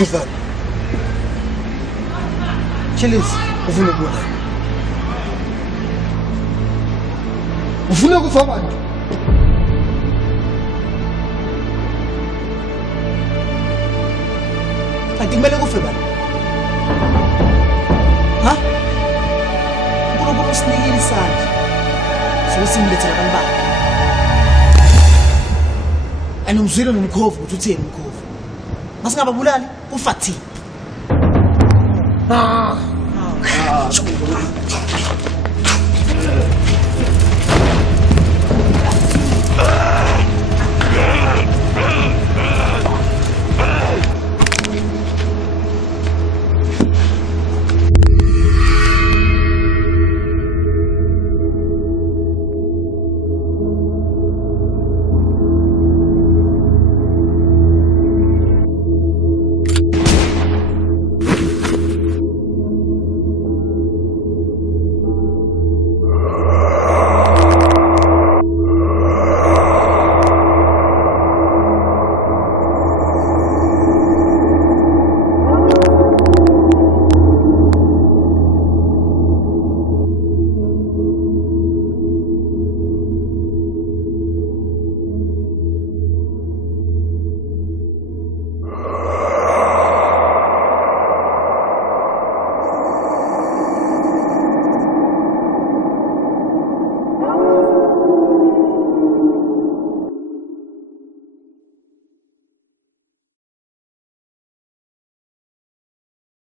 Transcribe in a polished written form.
Kufa. Chilisi, ufuna ukuba. Ufuna ukufa abantu. Kanti kumele kufe bani? Ha? uNkulunkulu usinikile isandla sokusimlethela abantu bakhe. Anomzwile nomkhovu ukuthi utheni umkhovu. Masingababulali ufa thina.